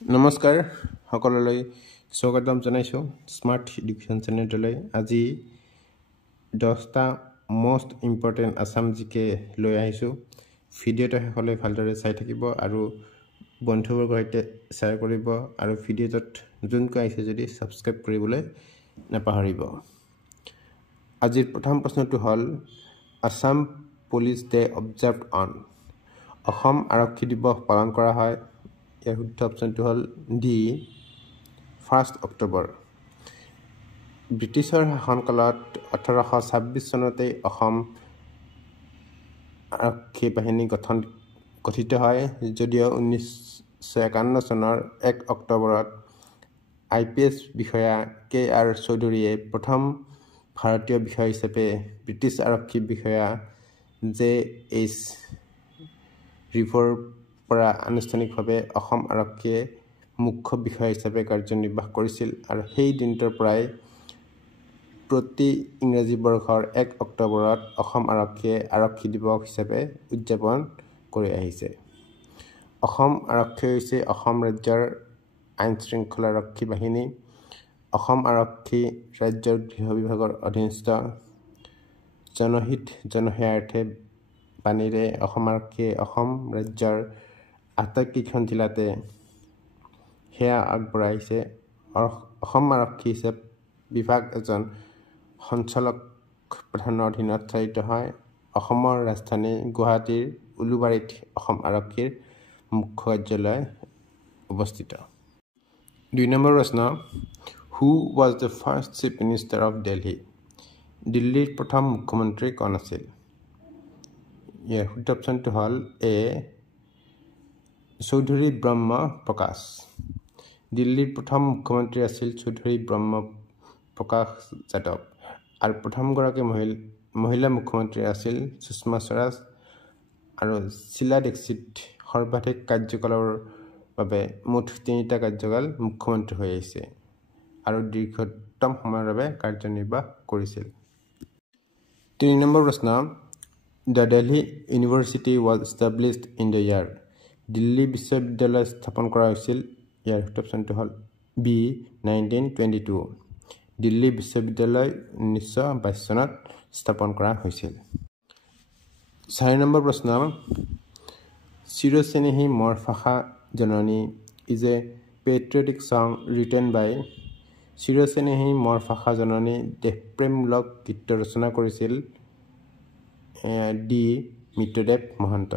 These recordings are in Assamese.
নমস্কাৰ সকললৈ স্বাগতম জনাইছো স্মাৰ্ট এডুকেশ্যন চেনেললৈ। আজি 10টা মোষ্ট ইম্পৰ্টেণ্ট আসাম জিকে লৈ আহিছো। ভিডিঅ'টো শেষলৈ ভালদৰে চাই থাকিব আৰু বন্ধুবৰ্গৰ সৈতে শ্বেয়াৰ কৰিব আৰু ভিডিঅ'টোত নতুনকৈ আহিছে যদি সাবস্ক্ৰাইব কৰিবলৈ নাপাহৰিব। আজিৰ প্ৰথম প্ৰশ্নটো হ'ল Assam police day observed on. Assam আৰক্ষী দিৱস পালন কৰা হয়। ইয়াৰ শুদ্ধ অপশ্যনটো হ'ল ডি 1 অক্টোবৰ। ব্ৰিটিছৰ শাসনকালত 1826 চনতেই অসম আৰক্ষী বাহিনী গঠিত হয়, যদিও 1951 চনৰ 1 অক্টোবৰত IPS বিষয়া KR চৌধুৰীয়ে প্ৰথম ভাৰতীয় বিষয়া হিচাপে ব্ৰিটিছ আৰক্ষী বিষয়া JH ৰিভৰ পৰা আনুষ্ঠানিকভাৱে অসম আৰক্ষীয়ে মুখ্য বিষয়া হিচাপে কাৰ্যনিৰ্বাহ কৰিছিল আৰু সেই দিনটোৰ পৰাই প্ৰতি ইংৰাজী বৰ্ষৰ 1 অক্টোবৰত অসম আৰক্ষীয়ে আৰক্ষী দিৱস হিচাপে উদযাপন কৰি আহিছে। অসম আৰক্ষী হৈছে অসম ৰাজ্যৰ আইন শৃংখলাৰক্ষী বাহিনী। অসম আৰক্ষী ৰাজ্যৰ গৃহ বিভাগৰ অধীনস্থ। জনহিত জনসেৱাৰ্থে বাণীৰে অসম আৰক্ষীয়ে অসম ৰাজ্যৰ আটাইকেইখন জিলাতে সেৱা আগবঢ়াইছে। অসম আৰক্ষী বিভাগ এজন সঞ্চালক প্ৰধানৰ অধীনত চালিত হয়। অসমৰ ৰাজধানী গুৱাহাটীৰ উলুবাৰীত অসম আৰক্ষীৰ মুখ্য কাৰ্যালয় অৱস্থিত। 2 নম্বৰ প্ৰশ্ন, who was the first chief minister of Delhi? দিল্লীৰ প্ৰথম মুখ্যমন্ত্ৰী কোন আছিল? ইয়াৰ শুদ্ধ অপশ্যনটো হ'ল এ চৌধুৰী ব্ৰহ্ম প্ৰকাশ। দিল্লীৰ প্ৰথম মুখ্যমন্ত্ৰী আছিল চৌধুৰী ব্ৰহ্ম প্ৰকাশ যাদৱ আৰু প্ৰথমগৰাকী মহিলা মুখ্যমন্ত্ৰী আছিল সুষমা স্বৰাজ। আৰু শীলা দীক্ষিত সৰ্বাধিক কাৰ্যকালৰ বাবে মুঠ 3টা কাৰ্যকাল মুখ্যমন্ত্ৰী হৈ আহিছে আৰু দীৰ্ঘতম সময়ৰ বাবে কাৰ্যনিৰ্বাহ কৰিছিল। 3 নম্বৰ প্ৰশ্ন, the Delhi university was established in the year. Delhi বিশ্ববিদ্যালয় স্থাপন কৰা হৈছিল। ইয়াৰ শুদ্ধ অপশ্যনটো হ'ল বি 1922। দিল্লী বিশ্ববিদ্যালয় 1922 চনত স্থাপন কৰা হৈছিল। 4 নম্বৰ প্ৰশ্ন, চিৰচেনেহী মোৰ ভাষা জননী is a patriotic song written by. চিৰচেনেহী মোৰ ভাষা জননী দেশপ্ৰেমমূলক গীত ৰচনা কৰিছিল ডি মিত্ৰদেৱ মহন্ত।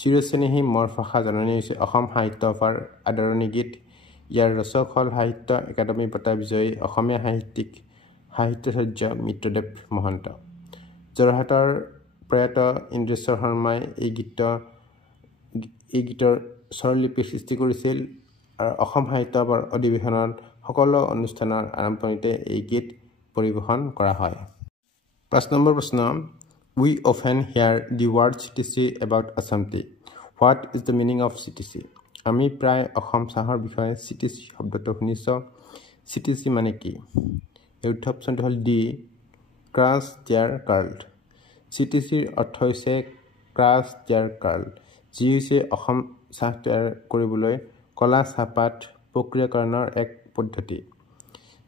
চিৰচেনেহী মোৰ ভাষা জননী হৈছে অসম সাহিত্য সভাৰ আদৰণি গীত। ইয়াৰ ৰচক হ'ল সাহিত্য একাডেমী বঁটা বিজয়ী অসমীয়া সাহিত্যাচাৰ্য মিত্ৰদেৱ মহন্ত। যোৰহাটৰ প্ৰয়াত ইন্দ্ৰেশ্বৰ শৰ্মাই এই গীতৰ স্বৰলিপি সৃষ্টি কৰিছিল আৰু অসম সাহিত্য সভাৰ অধিৱেশনৰ সকলো অনুষ্ঠানৰ আৰম্ভণিতে এই গীত পৰিৱেশন কৰা হয়। 5 নম্বৰ প্ৰশ্ন, we often hear the word CTC about Assam tea. What is the meaning of CTC? আমি প্ৰায় অসম চাহৰ বিষয়ে চিটিচি শব্দটো শুনিছ। চিটিচি মানে কি? এই শুদ্ধ অপশ্যনটো হ'ল ডি ক্ৰাছ ডিয়াৰ কাৰ্লড। চিটিচিৰ অৰ্থ হৈছে ক্ৰাছ ডিয়াৰ কাৰ্লড, যি হৈছে অসম চাহ তৈয়াৰ কৰিবলৈ কলা চাহপাত প্ৰক্ৰিয়াকৰণৰ এক পদ্ধতি।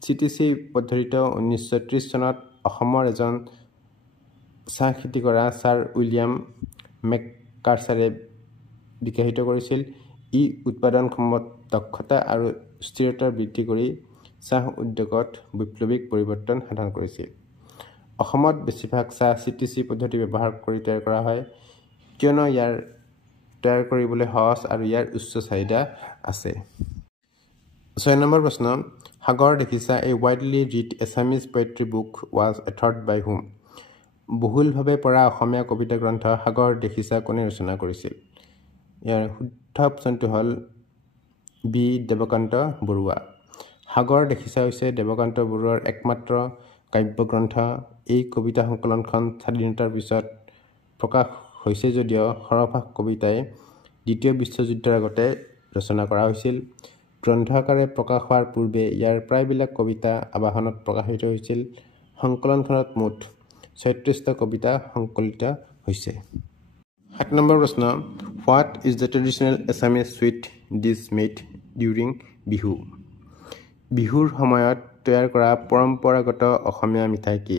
চিটিচি পদ্ধতিটো 1930 চনত অসমৰ এজন চাহ খেতি কৰা ছাৰ উইলিয়াম মেককাৰ্চাৰে বিকশিত কৰিছিল। ই উৎপাদনক্ষমত দক্ষতা আৰু স্থিৰতা বৃদ্ধি কৰি চাহ উদ্যোগত বৈপ্লৱিক পৰিৱৰ্তন সাধন কৰিছিল। অসমত বেছিভাগ চাহ চিটিচি পদ্ধতি ব্যৱহাৰ কৰি তৈয়াৰ কৰা হয়, কিয়নো ইয়াৰ তৈয়াৰ কৰিবলৈ সহজ আৰু ইয়াৰ উচ্চ চাহিদা আছে। 6 নম্বৰ প্ৰশ্ন, Sagar Dekhisa a widely read Assamese poetry book was authored by whom. বহুলভাৱে পঢ়া অসমীয়া কবিতা গ্ৰন্থ সাগৰ দেখিছা কোনে ৰচনা কৰিছিল? ইয়াৰ শুদ্ধ অপশ্যনটো হ'ল বি দেৱকান্ত বৰুৱা। সাগৰ দেখিছা হৈছে দেৱকান্ত বৰুৱাৰ একমাত্ৰ কাব্যগ্ৰন্থ। এই কবিতা সংকলনখন স্বাধীনতাৰ পিছত প্ৰকাশ হৈছে যদিও সৰহভাগ কবিতাই দ্বিতীয় বিশ্বযুদ্ধৰ আগতে ৰচনা কৰা হৈছিল। গ্ৰন্থ আকাৰে প্ৰকাশ হোৱাৰ পূৰ্বে ইয়াৰ প্ৰায়বিলাক কবিতা আবাহনত প্ৰকাশিত হৈছিল। সংকলনখনত মুঠ 36টা কবিতা সংকলিত হৈছে। 8 নম্বৰ প্ৰশ্ন what is the traditional Assamese sweet dish made during Bihu বিহুৰ সময়ত তৈয়াৰ কৰা পৰম্পৰাগত অসমীয়া মিঠাই কি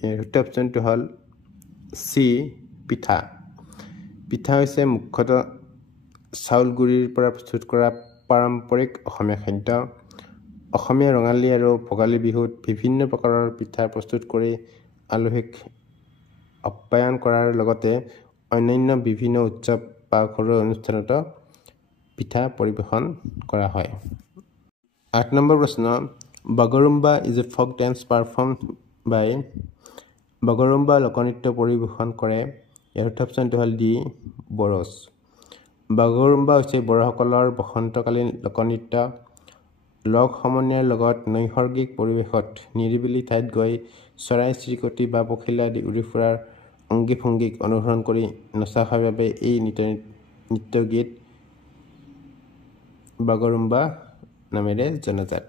সঠিক অপশ্যনটো হ'ল চি পিঠা পিঠা হৈছে মুখ্যতঃ চাউল গুড়িৰ পৰা প্ৰস্তুত কৰা পাৰম্পৰিক অসমীয়া খাদ্য অসমীয়া ৰঙালী আৰু ভোগালী বিহুত বিভিন্ন প্ৰকাৰৰ পিঠা প্ৰস্তুত কৰি আলহীক আপ্যায়ন কৰাৰ লগতে অন্যান্য বিভিন্ন উৎসৱ বা ঘৰুৱা অনুষ্ঠানত পিঠা পৰিৱেশন কৰা হয় 8 নম্বৰ প্ৰশ্ন Bagurumba is a folk dance perform by Bagurumba লোকনৃত্য পৰিৱেশন কৰে ইয়াৰ সঠিক অপশ্যনটো হ'ল ডি বড়োছ বাগৰুম্বা হৈছে বড়োসকলৰ বসন্তকালীন লোকনৃত্য লগ সমনীয়াৰ লগত নৈসৰ্গিক পৰিৱেশত নিৰিবিলি ঠাইত গৈ চৰাই চিৰিকটি বা পখিলা আদি উৰি ফুৰাৰ অংগী ভংগীক অনুসৰণ কৰি নচা হয় বাবে এই নৃত্য গীত বাগৰুম্বা নামেৰে জনাজাত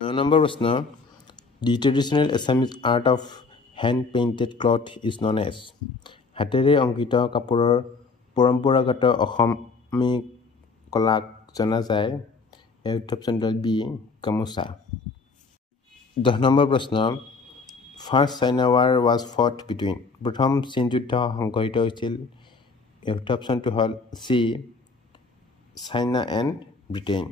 9 নম্বৰ প্ৰশ্ন the traditional Assamese art of hand painted cloth is known as হাতেৰে অংকিত কাপোৰৰ পৰম্পৰাগত অসমী কলাক জনা যায় ইয়াৰ সঠিক অপশ্যনটো হ'ল বি গামোচা 10 নম্বৰ প্ৰশ্ন first China war was photo between প্ৰথম চীন যুদ্ধ সংঘটিত হৈছিল ইয়াৰ সঠিক অপশ্যনটো হ'ল চি চাইনা এণ্ড ব্ৰিটেইন